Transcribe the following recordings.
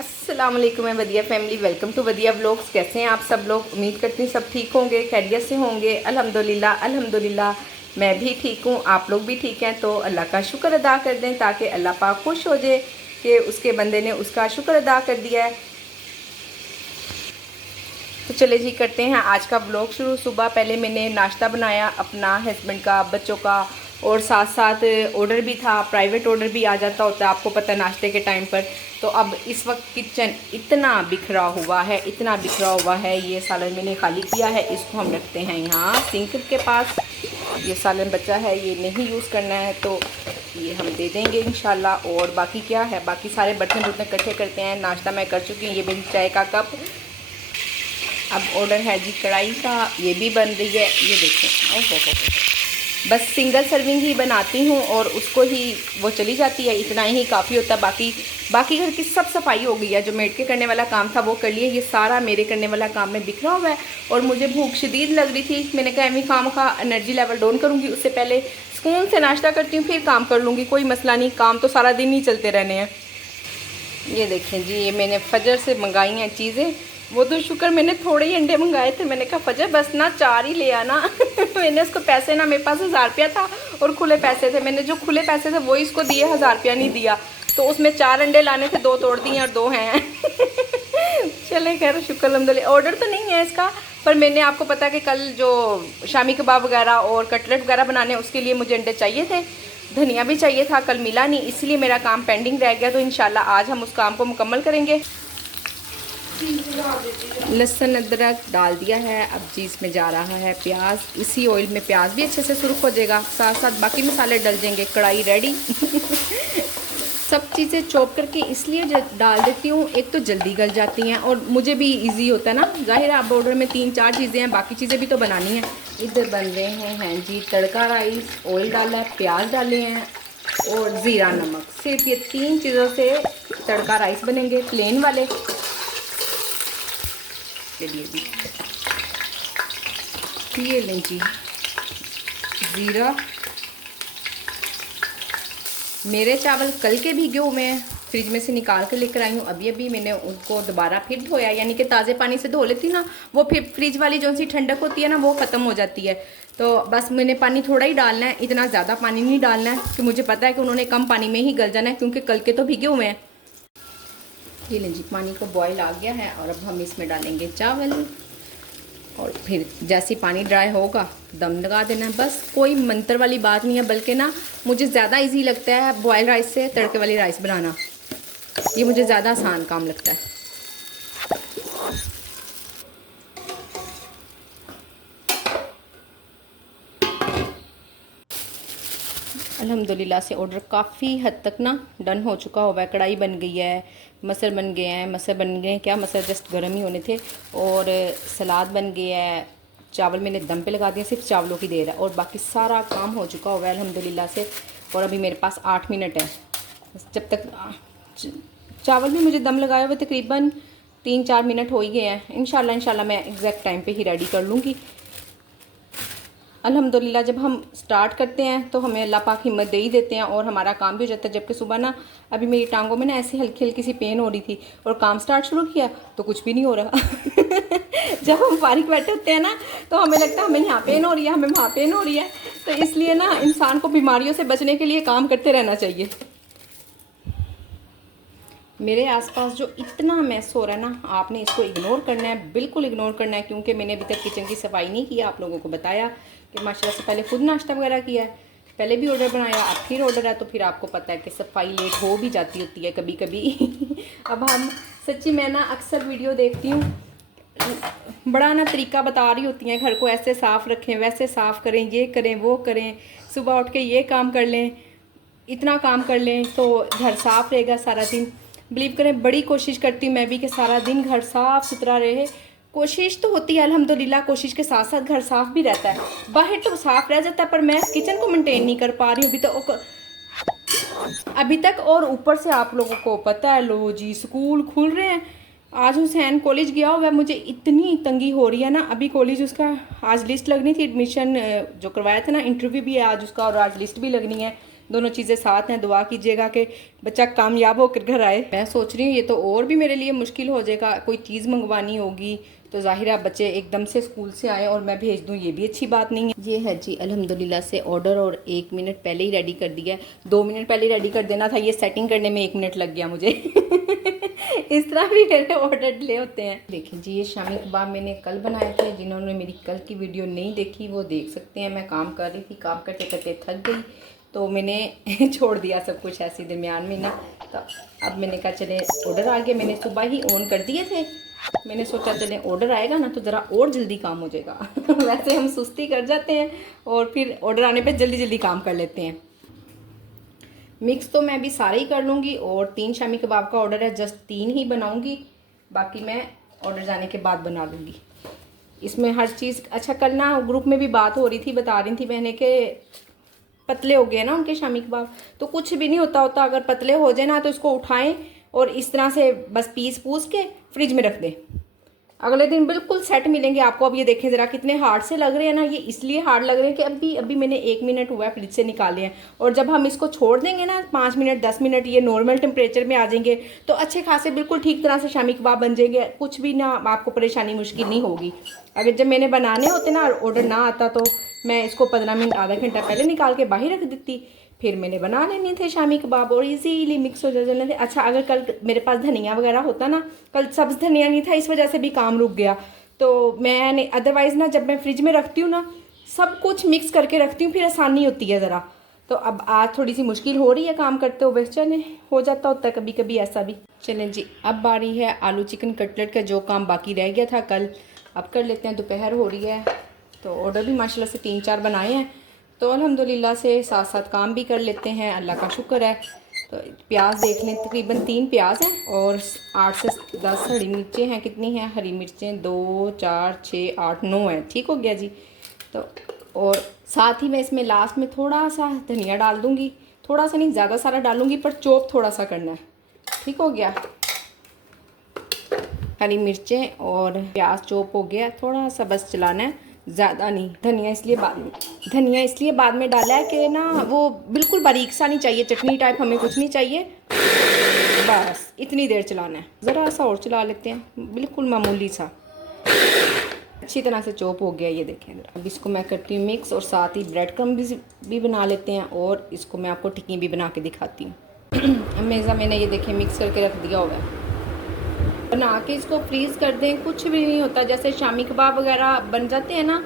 अस्सलाम वालेकुम मैं वदिया फैमिली, वेलकम टू वदिया व्लॉग्स। कैसे हैं आप सब लोग? उम्मीद करती हूँ सब ठीक होंगे, खैरियत से होंगे। अल्हम्दुलिल्लाह अल्हम्दुलिल्लाह मैं भी ठीक हूँ, आप लोग भी ठीक हैं। तो अल्लाह का शुक्र अदा कर दें ताकि अल्लाह पाक खुश हो जाए कि उसके बंदे ने उसका शुक्र अदा कर दिया है। तो चले जी करते हैं आज का व्लॉग शुरू। सुबह पहले मैंने नाश्ता बनाया अपना, हस्बैंड का, बच्चों का, और साथ साथ ऑर्डर भी था। प्राइवेट ऑर्डर भी आ जाता होता है, आपको पता है, नाश्ते के टाइम पर। तो अब इस वक्त किचन इतना बिखरा हुआ है, इतना बिखरा हुआ है। ये सालन मैंने खाली किया है, इसको हम रखते हैं यहाँ सिंक के पास। ये सालन बचा है, ये नहीं यूज़ करना है तो ये हम दे देंगे इंशाल्लाह। और बाकी क्या है, बाकी सारे बर्तन बुर्तन इकट्ठे करते हैं। नाश्ता मैं कर चुकी हूँ, ये मेरी चाय का कप। अब ऑर्डर है जी कढ़ाई का, ये भी बन रही है, ये देखें। ओहो, बस सिंगल सर्विंग ही बनाती हूँ और उसको ही वो चली जाती है, इतना ही काफ़ी होता है। बाकी घर की सब सफाई हो गई है। जो मेड के करने वाला काम था वो कर लिए, ये सारा मेरे करने वाला काम में बिखरा हुआ है। और मुझे भूख शदीद लग रही थी, मैंने कहा एमी खाम खा एनर्जी लेवल डाउन करूँगी, उससे पहले सुकून से नाश्ता करती हूँ, फिर काम कर लूँगी। कोई मसला नहीं, काम तो सारा दिन ही चलते रहने हैं। ये देखें जी, ये मैंने फजर से मंगाई हैं चीज़ें। वो तो शुक्र मैंने थोड़े ही अंडे मंगाए थे, मैंने कहा फजर बस ना 4 ही ले आना। मैंने उसको पैसे ना, मेरे पास 1000 रुपया था और खुले पैसे थे। मैंने जो खुले पैसे थे वही इसको दिए, 1000 रुपया नहीं दिया। तो उसमें 4 अंडे लाने थे, 2 तोड़ दिए और 2 हैं। चले खैर, शुक्र अल्हम्दुलिल्लाह। ऑर्डर तो नहीं है इसका, पर मैंने आपको पता कि कल जो शामी कबाब वगैरह और कटलेट वगैरह बनाने, उसके लिए मुझे अंडे चाहिए थे, धनिया भी चाहिए था, कल मिला नहीं, इसलिए मेरा काम पेंडिंग रह गया। तो इंशाल्लाह आज हम उस काम को मुकम्मल करेंगे। लहसुन अदरक डाल दिया है, अब जी इसमें जा रहा है प्याज। इसी ऑयल में प्याज भी अच्छे से सुर्ख हो जाएगा, साथ साथ बाकी मसाले डल जाएंगे। कढ़ाई रेडी। सब चीज़ें चॉप करके इसलिए डाल देती हूँ, एक तो जल्दी गल जाती हैं और मुझे भी इजी होता है ना। जाहिर है आप ऑर्डर में 3-4 चीज़ें हैं, बाकी चीज़ें भी तो बनानी है। इधर बन रहे हैं जी तड़का राइस। ऑयल डाला है, प्याज डाले हैं और ज़ीरा नमक। सिर्फ ये 3 चीज़ों से तड़का राइस बनेंगे, प्लेन वाले के लिए भी। ये लें जी ज़ीरा। मेरे चावल कल के भीगे हुए हैं, फ्रिज में से निकाल के लेकर आई हूँ। अभी मैंने उनको दोबारा फिर धोया, यानी कि ताज़े पानी से धो लेती ना, वो फिर फ्रिज वाली जो सी ठंडक होती है ना, वो ख़त्म हो जाती है। तो बस मैंने पानी थोड़ा ही डालना है, इतना ज़्यादा पानी नहीं डालना है कि मुझे पता है कि उन्होंने कम पानी में ही गल जाना है, क्योंकि कल के तो भीगे हुए हैं। ये लें जी, पानी को बॉयल आ गया है और अब हम इसमें डालेंगे चावल और फिर जैसे पानी ड्राई होगा दम लगा देना है। बस कोई मंत्र वाली बात नहीं है, बल्कि ना मुझे ज़्यादा इजी लगता है बॉयल राइस से तड़के वाली राइस बनाना। ये मुझे ज़्यादा आसान काम लगता है। अल्हम्दुलिल्लाह से ऑर्डर काफ़ी हद तक ना डन हो चुका हुआ है। कढ़ाई बन गई है, मसर बन गए हैं, मसर बन गए हैं क्या, मसर जस्ट गर्म ही होने थे, और सलाद बन गया है। चावल मैंने दम पे लगा दिया, सिर्फ चावलों की देर है और बाकी सारा काम हो चुका हुआ है अल्हम्दुलिल्लाह से। और अभी मेरे पास 8 मिनट है, जब तक चावल भी मुझे दम लगाए हुए तकरीबन 3-4 मिनट हो ही गए हैं। इंशाल्लाह मैं एग्जैक्ट टाइम पे ही रेडी कर लूँगी। अल्हम्दुलिल्लाह जब हम स्टार्ट करते हैं तो हमें अल्लाह पाक हिम्मत दे ही देते हैं और हमारा काम भी हो जाता है। जबकि सुबह ना अभी मेरी टांगों में ना ऐसी हल्की हल्की सी पेन हो रही थी और काम स्टार्ट शुरू किया तो कुछ भी नहीं हो रहा। जब हम फारिग बैठे होते हैं ना तो हमें लगता है हमें यहाँ पेन हो रही है, हमें वहाँ पेन हो रही है। तो इसलिए ना इंसान को बीमारियों से बचने के लिए काम करते रहना चाहिए। मेरे आसपास जो इतना मैस हो रहा है ना, आपने इसको इग्नोर करना है, बिल्कुल इग्नोर करना है, क्योंकि मैंने अभी तक किचन की सफाई नहीं की। आप लोगों को बताया कि माशाल्लाह से पहले खुद नाश्ता वगैरह किया है, पहले भी ऑर्डर बनाया, अब फिर ऑर्डर है, तो फिर आपको पता है कि सफाई लेट हो भी जाती होती है कभी कभी। अब हम सच्ची, मैं ना अक्सर वीडियो देखती हूँ, बड़ा ना तरीका बता रही होती हैं, घर को ऐसे साफ़ रखें, वैसे साफ़ करें, ये करें, वो करें, सुबह उठ के ये काम कर लें, इतना काम कर लें तो घर साफ़ रहेगा सारा दिन। बिलीव करें, बड़ी कोशिश करती हूँ मैं भी कि सारा दिन घर साफ़ सुथरा रहे। कोशिश तो होती है अल्हम्दुलिल्लाह, कोशिश के साथ साथ घर साफ़ भी रहता है, बाहर तो साफ़ रह जाता है, पर मैं किचन को मेंटेन नहीं कर पा रही हूँ अभी तक। और ऊपर से आप लोगों को पता है, लो जी स्कूल खुल रहे हैं। आज हुसैन कॉलेज गया हुआ है, मुझे इतनी तंगी हो रही है ना। अभी कॉलेज उसका आज लिस्ट लगनी थी, एडमिशन जो करवाया था ना, इंटरव्यू भी है आज उसका और आज लिस्ट भी लगनी है। दोनों चीज़ें साथ हैं। दुआ कीजिएगा कि बच्चा कामयाब होकर घर आए। मैं सोच रही हूँ ये तो और भी मेरे लिए मुश्किल हो जाएगा, कोई चीज़ मंगवानी होगी तो ज़ाहिरा बच्चे एकदम से स्कूल से आए और मैं भेज दूँ, ये भी अच्छी बात नहीं है। ये है जी अल्हम्दुलिल्लाह से ऑर्डर, और 1 मिनट पहले ही रेडी कर दिया है। 2 मिनट पहले रेडी कर देना था, ये सेटिंग करने में 1 मिनट लग गया मुझे। इस तरह भी मेरे ऑर्डर डिले होते हैं। देखिए जी ये शामी कबाब मैंने कल बनाए थे, जिन्होंने मेरी कल की वीडियो नहीं देखी वो देख सकते हैं। मैं काम कर रही थी, काम करते करते थक गई तो मैंने छोड़ दिया सब कुछ ऐसे दरमियान में ना। तो अब मैंने कहा चले ऑर्डर आ गया, मैंने सुबह ही ऑन कर दिए थे। मैंने सोचा चले ऑर्डर आएगा ना तो ज़रा और जल्दी काम हो जाएगा। वैसे हम सुस्ती कर जाते हैं और फिर ऑर्डर आने पे जल्दी जल्दी काम कर लेते हैं। मिक्स तो मैं अभी सारे ही कर लूँगी, और 3 शामी कबाब का ऑर्डर है, जस्ट 3 ही बनाऊँगी, बाकी मैं ऑर्डर जाने के बाद बना लूँगी। इसमें हर चीज़ अच्छा करना। ग्रुप में भी बात हो रही थी, बता रही थी बहनें के पतले हो गए ना उनके शामी कबाब, तो कुछ भी नहीं होता अगर पतले हो जाए ना तो इसको उठाएं और इस तरह से बस पीस पूस के फ्रिज में रख दें, अगले दिन बिल्कुल सेट मिलेंगे आपको। अब ये देखें ज़रा कितने हार्ड से लग रहे हैं ना, ये इसलिए हार्ड लग रहे हैं कि अभी मैंने 1 मिनट हुआ है फ्रिज से निकाले हैं, और जब हम इसको छोड़ देंगे ना 5 मिनट 10 मिनट ये नॉर्मल टेम्परेचर में आ जाएंगे तो अच्छे खासे बिल्कुल ठीक तरह से शामी कबाब बन जाएंगे। कुछ भी ना आपको परेशानी मुश्किल नहीं होगी। अगर जब मैंने बनाने होते ना ऑर्डर ना आता तो मैं इसको 15 मिनट आधा घंटा पहले निकाल के बाहर रख देती, फिर मैंने बना लेने थे शामी कबाब और इजीली मिक्स हो जाने थे। अच्छा अगर कल मेरे पास धनिया वगैरह होता ना, कल सब्ज़ धनिया नहीं था इस वजह से भी काम रुक गया, तो मैंने अदरवाइज़ ना जब मैं फ्रिज में रखती हूँ ना सब कुछ मिक्स करके रखती हूँ, फिर आसानी होती है ज़रा। तो अब आज थोड़ी सी मुश्किल हो रही है काम करते हुए, चले हो जाता होता है कभी कभी ऐसा भी। चलें जी अब बारी है आलू चिकन कटलेट का, जो काम बाकी रह गया था कल अब कर लेते हैं। दोपहर हो रही है तो ऑर्डर भी माशाल्लाह से 3-4 बनाए हैं, तो अल्हम्दुलिल्लाह से साथ साथ काम भी कर लेते हैं, अल्लाह का शुक्र है। तो प्याज देख लें, तकरीबन 3 प्याज हैं और 8 से 10 हरी मिर्चें हैं। कितनी हैं हरी मिर्चें? 2 4 6 8 9 हैं। ठीक हो गया जी। तो और साथ ही मैं इसमें लास्ट में थोड़ा सा धनिया डाल दूँगी, थोड़ा सा नहीं ज़्यादा सारा डालूँगी, पर चॉप थोड़ा सा करना है। ठीक हो गया, हरी मिर्चें और प्याज चॉप हो गया, थोड़ा सा बस चलाना है, ज़्यादा नहीं। धनिया इसलिए बाद में डाला है कि ना वो बिल्कुल बारीक सा नहीं चाहिए, चटनी टाइप हमें कुछ नहीं चाहिए, बस इतनी देर चलाना है। ज़रा सा और चला लेते हैं, बिल्कुल मामूली सा। अच्छी तरह से चॉप हो गया ये देखें। अब इसको मैं करती हूँ मिक्स, और साथ ही ब्रेड क्रम्ब भी बना लेते हैं, और इसको मैं आपको टिक्की भी बना के दिखाती हूँ। मेज़ा मैंने ये देखें मिक्स करके रख दिया हुआ है, बना के इसको फ्रीज़ कर दें, कुछ भी नहीं होता। जैसे शामी कबाब वगैरह बन जाते हैं ना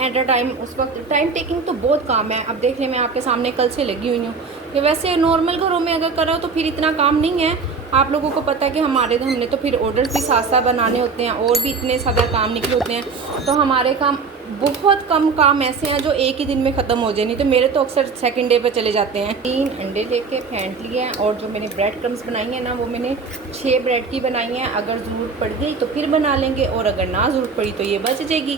एट अ टाइम, उस वक्त टाइम टेकिंग तो बहुत काम है। अब देख लें मैं आपके सामने कल से लगी हुई हूँ, कि वैसे नॉर्मल घरों में अगर करो तो फिर इतना काम नहीं है। आप लोगों को पता है कि हमने तो फिर ऑर्डर्स भी साथ साथ बनाने होते हैं, और भी इतने ज़्यादा काम निकले होते हैं, तो हमारे काम बहुत कम काम ऐसे हैं जो एक ही दिन में ख़त्म हो जाए, नहीं तो मेरे तो अक्सर सेकंड डे पे चले जाते हैं। 3 अंडे लेके फेंट लिए हैं, और जो मैंने ब्रेड क्रम्स बनाई हैं ना वो मैंने 6 ब्रेड की बनाई हैं। अगर ज़रूरत पड़ गई तो फिर बना लेंगे, और अगर ना ज़रूरत पड़ी तो ये बच जाएगी।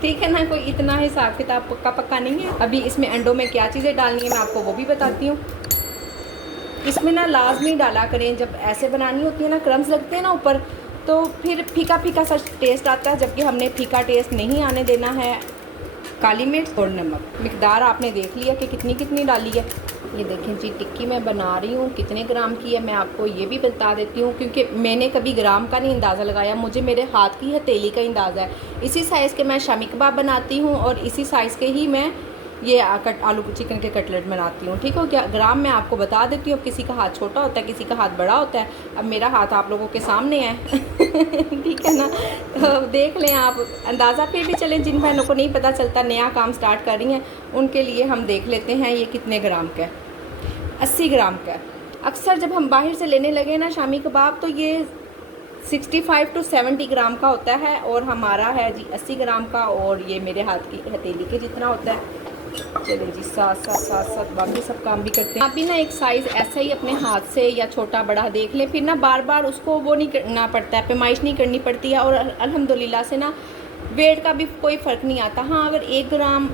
ठीक है ना, कोई इतना हिसाब किताब पक्का नहीं है। अभी इसमें अंडों में क्या चीज़ें डालनी है मैं आपको वो भी बताती हूँ। इसमें ना लाजमी डाला करें, जब ऐसे बनानी होती है ना क्रम्स लगते हैं ना ऊपर, तो फिर फीका फीका सा टेस्ट आता है, जबकि हमने फीका टेस्ट नहीं आने देना है। काली मिर्च और नमक मिकदार आपने देख लिया कि कितनी कितनी डाली है। ये देखें जी टिक्की मैं बना रही हूँ, कितने ग्राम की है मैं आपको ये भी बता देती हूँ, क्योंकि मैंने कभी ग्राम का नहीं अंदाज़ा लगाया, मुझे मेरे हाथ की हथेली का अंदाज़ा है। इसी साइज़ के मैं शामी कबाब बनाती हूँ, और इसी साइज़ के ही मैं ये आलू चिकन के कटलेट बनाती हूँ। ठीक हो गया, ग्राम मैं आपको बता देती हूँ। किसी का हाथ छोटा होता है, किसी का हाथ बड़ा होता है, अब मेरा हाथ आप लोगों के सामने है। ठीक है ना, तो देख लें आप अंदाज़ा, फिर भी चलें जिन बहनों को नहीं पता चलता नया काम स्टार्ट कर रही हैं उनके लिए हम देख लेते हैं ये कितने ग्राम का है। 80 ग्राम का है। अक्सर जब हम बाहर से लेने लगे ना शामी कबाब तो ये 65 to 70 ग्राम का होता है, और हमारा है जी 80 ग्राम का, और ये मेरे हाथ की हथेली के जितना होता है। चलिए जी साथ बाकी सब काम भी करते हैं। आप भी ना एक साइज़ ऐसा ही अपने हाथ से या छोटा बड़ा देख लें, फिर ना बार बार उसको वो नहीं करना पड़ता है, पैमाइश नहीं करनी पड़ती है, और अल्हम्दुलिल्लाह से ना वेट का भी कोई फ़र्क नहीं आता। हाँ अगर 1 ग्राम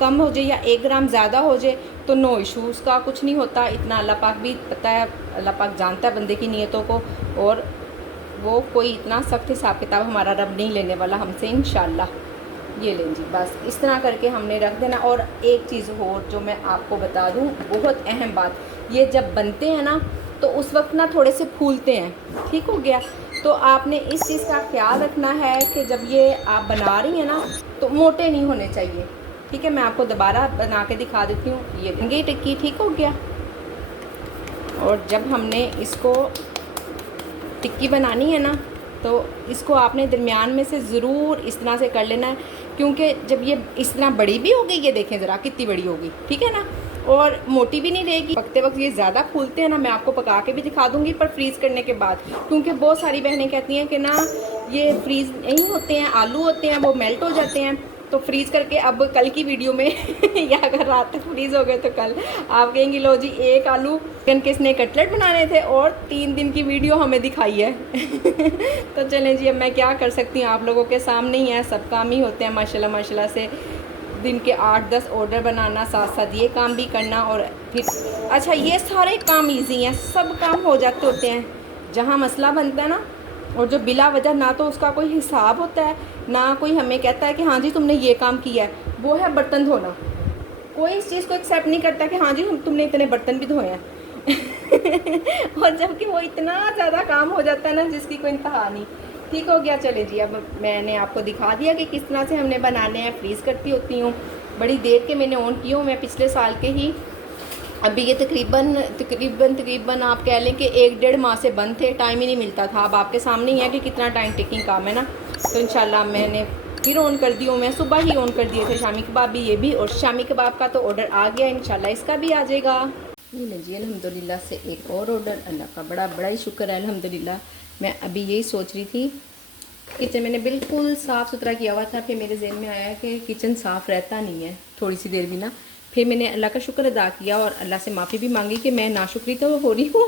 कम हो जाए या 1 ग्राम ज़्यादा हो जाए तो नो इशू, उसका कुछ नहीं होता। इतना अल्लाह पाक भी पता है, अल्लाह पाक जानता है बंदे की नीयतों को, और वो कोई इतना सख्त हिसाब किताब हमारा रब नहीं लेने वाला हमसे इंशाल्लाह। ये लें जी, बस इस तरह करके हमने रख देना। और एक चीज़ और जो मैं आपको बता दूं, बहुत अहम बात, ये जब बनते हैं ना तो उस वक्त ना थोड़े से फूलते हैं, ठीक हो गया। तो आपने इस चीज़ का ख्याल रखना है कि जब ये आप बना रही हैं ना तो मोटे नहीं होने चाहिए, ठीक है। मैं आपको दोबारा बना के दिखा देती हूँ। ये देंगे टिक्की, ठीक हो गया। और जब हमने इसको टिक्की बनानी है ना तो इसको आपने दरमियान में से ज़रूर इस तरह से कर लेना है, क्योंकि जब ये इस तरह बड़ी भी होगी, ये देखें ज़रा कितनी बड़ी होगी, ठीक है ना, और मोटी भी नहीं रहेगी। पकते वक्त ये ज़्यादा फूलते हैं ना, मैं आपको पका के भी दिखा दूँगी पर फ्रीज़ करने के बाद, क्योंकि बहुत सारी बहनें कहती हैं कि ना ये फ्रीज़ नहीं होते हैं, आलू होते हैं वो मेल्ट हो जाते हैं। तो फ्रीज़ करके अब कल की वीडियो में या अगर रात तक फ्रीज़ हो गए तो कल आप कहेंगी लो जी एक आलू चिकन के इसने कटलेट बनाने थे और 3 दिन की वीडियो हमें दिखाई है। तो चलें जी, अब मैं क्या कर सकती हूँ, आप लोगों के सामने ही है, सब काम ही होते हैं माशाल्लाह माशाल्लाह से। दिन के 8-10 ऑर्डर बनाना, साथ साथ ये काम भी करना, और फिर अच्छा ये सारे काम ईजी हैं, सब काम हो जाते होते हैं। जहाँ मसला बनता है ना, और जो बिला वजह ना तो उसका कोई हिसाब होता है ना कोई हमें कहता है कि हाँ जी तुमने ये काम किया है, वो है बर्तन धोना। कोई इस चीज़ को एक्सेप्ट नहीं करता कि हाँ जी तुमने इतने बर्तन भी धोए हैं। और जबकि वो इतना ज़्यादा काम हो जाता है ना जिसकी कोई इंतहा नहीं, ठीक हो गया। चले जी, अब मैंने आपको दिखा दिया कि किस तरह से हमने बनाने हैं। फ्रीज़ करती होती हूँ, बड़ी देर के मैंने ऑन किए हूँ, मैं पिछले साल के ही। अभी ये तकरीबन आप कह लें कि 1-1.5 माह से बंद थे, टाइम ही नहीं मिलता था। अब आपके सामने ही है कि कितना टाइम टेकिंग काम है ना। तो इंशाल्लाह मैंने फिर ऑन कर दी हूँ, मैं सुबह ही ऑन कर दिए थे शामी कबाब भी, ये भी। और शामी कबाब का तो ऑर्डर आ गया, इंशाल्लाह इसका भी आ जाएगा। ये लीजिए अल्हम्दुलिल्लाह से एक और ऑर्डर, अल्लाह का बड़ा ही शुक्र है अल्हम्दुलिल्लाह। मैं अभी यही सोच रही थी, किचन मैंने बिल्कुल साफ़ सुथरा किया हुआ था, फिर मेरे जहन में आया कि किचन साफ़ रहता नहीं है थोड़ी सी देर भी ना। फिर मैंने अल्लाह का शुक्र अदा किया और अल्लाह से माफ़ी भी मांगी कि मैं नाशुक्री तो हो रही हूँ।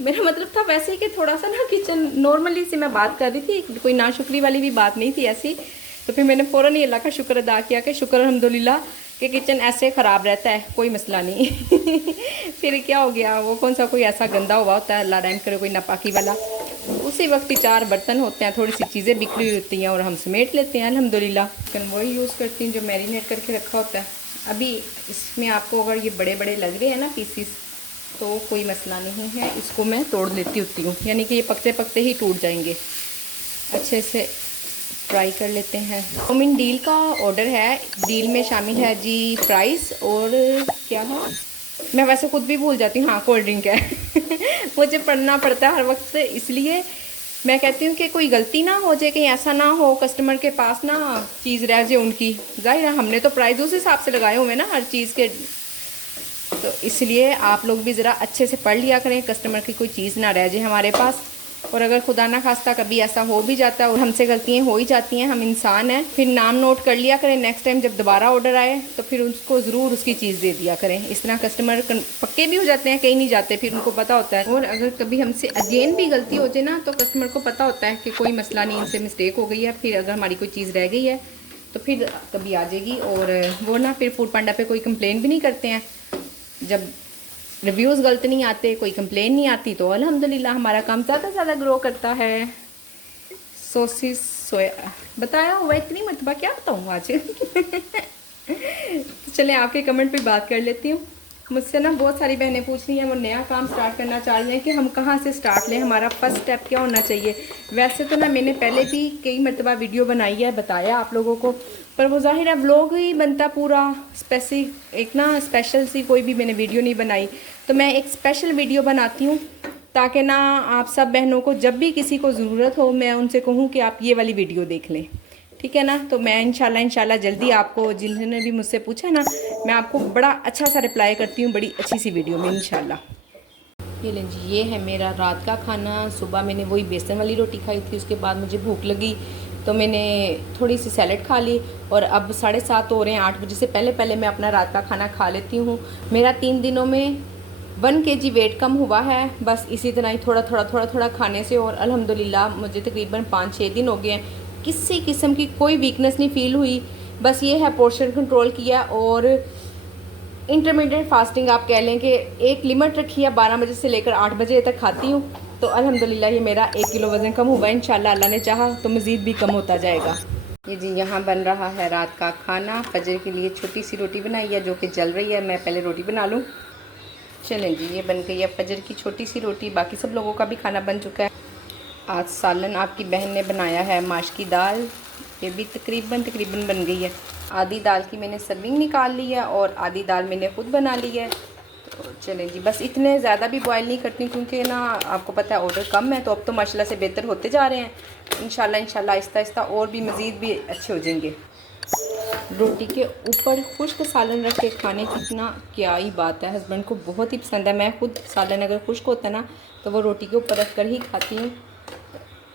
मेरा मतलब था वैसे ही कि थोड़ा सा ना किचन नॉर्मली से मैं बात कर रही थी, कोई नाशुक्री वाली भी बात नहीं थी ऐसी। तो फिर मैंने फ़ौरन ही अल्लाह का शुक्र अदा किया कि शुक्र अल्हम्दुलिल्लाह कि किचन ऐसे ख़राब रहता है, कोई मसला नहीं। फिर क्या हो गया, वो कौन सा कोई ऐसा गंदा हुआ होता है, अल्लाह रहम करे, कोई नापाकी वाला। उसी वक्त ही 4 बर्तन होते हैं, थोड़ी सी चीज़ें बिखरी होती हैं और हम समेट लेते हैं अल्हम्दुलिल्लाह। चिकन वही यूज़ करती हूँ जो मैरिनेट करके रखा होता है। अभी इसमें आपको अगर ये बड़े बड़े लग रहे हैं ना पीसीस, तो कोई मसला नहीं है, इसको मैं तोड़ लेती होती हूँ, यानी कि ये पकते पकते ही टूट जाएंगे। अच्छे से फ्राई कर लेते हैं। ओमिन डील का ऑर्डर है, डील में शामिल है जी फ्राइज़ और क्या है, मैं वैसे खुद भी भूल जाती हूँ, हाँ कोल्ड ड्रिंक है। मुझे पढ़ना पड़ता है हर वक्त, इसलिए मैं कहती हूँ कि कोई गलती ना हो जाए, कहीं ऐसा ना हो कस्टमर के पास ना चीज़ रह जाए उनकी। जाहिर है हमने तो प्राइस उस हिसाब से लगाए हुए ना हर चीज़ के, तो इसलिए आप लोग भी ज़रा अच्छे से पढ़ लिया करें, कस्टमर की कोई चीज़ ना रह जाए हमारे पास। और अगर खुदा ना खास्ता कभी ऐसा हो भी जाता है, और हमसे गलतियाँ हो ही जाती हैं, हम इंसान हैं, फिर नाम नोट कर लिया करें। नेक्स्ट टाइम जब दोबारा ऑर्डर आए तो फिर उसको ज़रूर उसकी चीज़ दे दिया करें। इस तरह कस्टमर पक्के भी हो जाते हैं, कहीं नहीं जाते, फिर उनको पता होता है। और अगर कभी हमसे अगेन भी गलती हो जाए ना तो कस्टमर को पता होता है कि कोई मसला नहीं, इनसे मिस्टेक हो गई है। फिर अगर हमारी कोई चीज़ रह गई है तो फिर कभी आ जाएगी, और वो ना फिर फूड पांडा पे कोई कंप्लेन भी नहीं करते हैं। जब रिव्यूज़ गलत नहीं आते, कोई कंप्लेन नहीं आती, तो अल्हम्दुलिल्लाह हमारा काम ज़्यादा से ज़्यादा ग्रो करता है। सोसिस सोया बताया हुआ इतनी मरतबा, क्या बताऊँ आज। तो चलें आपके कमेंट पे बात कर लेती हूँ। मुझसे ना बहुत सारी बहनें पूछ रही हैं, वो नया काम स्टार्ट करना चाह रही हैं कि हम कहाँ से स्टार्ट लें, हमारा फर्स्ट स्टेप क्या होना चाहिए। वैसे तो ना मैंने पहले भी कई मरतबा वीडियो बनाई है, बताया आप लोगों को, पर वो ज़ाहिर है व्लॉग ही बनता पूरा, एक ना स्पेशल सी कोई भी मैंने वीडियो नहीं बनाई। तो मैं एक स्पेशल वीडियो बनाती हूँ ताकि ना आप सब बहनों को जब भी किसी को ज़रूरत हो, मैं उनसे कहूँ कि आप ये वाली वीडियो देख लें, ठीक है ना। तो मैं इंशाल्लाह जल्दी आपको, जिन्होंने भी मुझसे पूछा ना, मैं आपको बड़ा अच्छा सा रिप्लाई करती हूँ बड़ी अच्छी सी वीडियो में इंशाल्लाह। ये लें जी, ये है मेरा रात का खाना। सुबह मैंने वही बेसन वाली रोटी खाई थी, उसके बाद मुझे भूख लगी तो मैंने थोड़ी सी सैलड खा ली, और अब 7:30 हो रहे हैं, 8 बजे से पहले पहले मैं अपना रात का खाना खा लेती हूँ। मेरा 3 दिनों में 1 kg वेट कम हुआ है, बस इसी तरह ही थोड़ा थोड़ा खाने से, और अल्हम्दुलिल्लाह मुझे तकरीबन 5-6 दिन हो गए हैं, किसी किस्म की कोई वीकनेस नहीं फील हुई। बस ये है पोर्शन कंट्रोल किया और इंटरमीडिएट फास्टिंग आप कह लें कि एक लिमिट रखी है, 12 बजे से लेकर 8 बजे तक खाती हूँ। तो अल्हम्दुलिल्लाह ये मेरा 1 किलो वज़न कम हुआ है। इंशाल्लाह अल्लाह ने चाहा तो मज़ीद भी कम होता जाएगा। ये जी यहाँ बन रहा है रात का खाना। फजर के लिए छोटी सी रोटी बनाई है जो कि जल रही है। मैं पहले रोटी बना लूँ। चलें जी, ये बन गई है फजर की छोटी सी रोटी। बाकी सब लोगों का भी खाना बन चुका है। आज सालन आपकी बहन ने बनाया है माश की दाल। ये भी तकरीबन बन गई है। आधी दाल की मैंने सर्विंग निकाल ली है और आधी दाल मैंने खुद बना ली है। तो चलें जी, बस इतने ज़्यादा भी बॉयल नहीं करती क्योंकि ना आपको पता है ऑर्डर कम है। तो अब तो माशाल्लाह से बेहतर होते जा रहे हैं। इंशाल्लाह आहिस्ता आहिस्ता और भी मज़ीद भी अच्छे हो जाएंगे। रोटी के ऊपर खुश्क सालन रख के खाने की इतना क्या ही बात है। हस्बैंड को बहुत ही पसंद है। मैं खुद सालन अगर खुश्क होता ना तो वो रोटी के ऊपर रख कर ही खाती हूँ।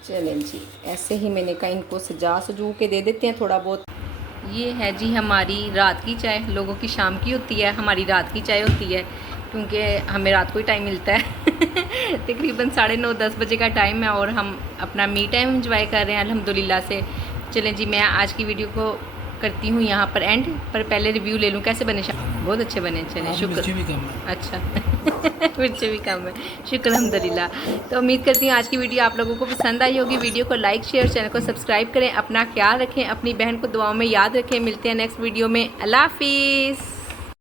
चलें जी, ऐसे ही मैंने कहा इनको सजू के दे देते हैं थोड़ा बहुत। ये है जी हमारी रात की चाय। लोगों की शाम की होती है, हमारी रात की चाय होती है क्योंकि हमें रात को ही टाइम मिलता है। तकरीबन 9:30-10 बजे का टाइम है और हम अपना मी टाइम एंजॉय कर रहे हैं अल्हम्दुलिल्लाह से। चलें जी, मैं आज की वीडियो को करती हूँ यहाँ पर एंड, पर पहले रिव्यू ले लूँ कैसे बने। बहुत अच्छे बने। चलें, शुक्र। भी कम है। अच्छा। मिर्चे भी कम है, शुक्र अल्हम्दुलिल्लाह। तो उम्मीद करती हूँ आज की वीडियो आप लोगों को पसंद आई होगी। वीडियो को लाइक शेयर, चैनल को सब्सक्राइब करें। अपना ख्याल रखें, अपनी बहन को दुआओं में याद रखें। मिलते हैं नेक्स्ट वीडियो में। अल्लाह हाफिज़।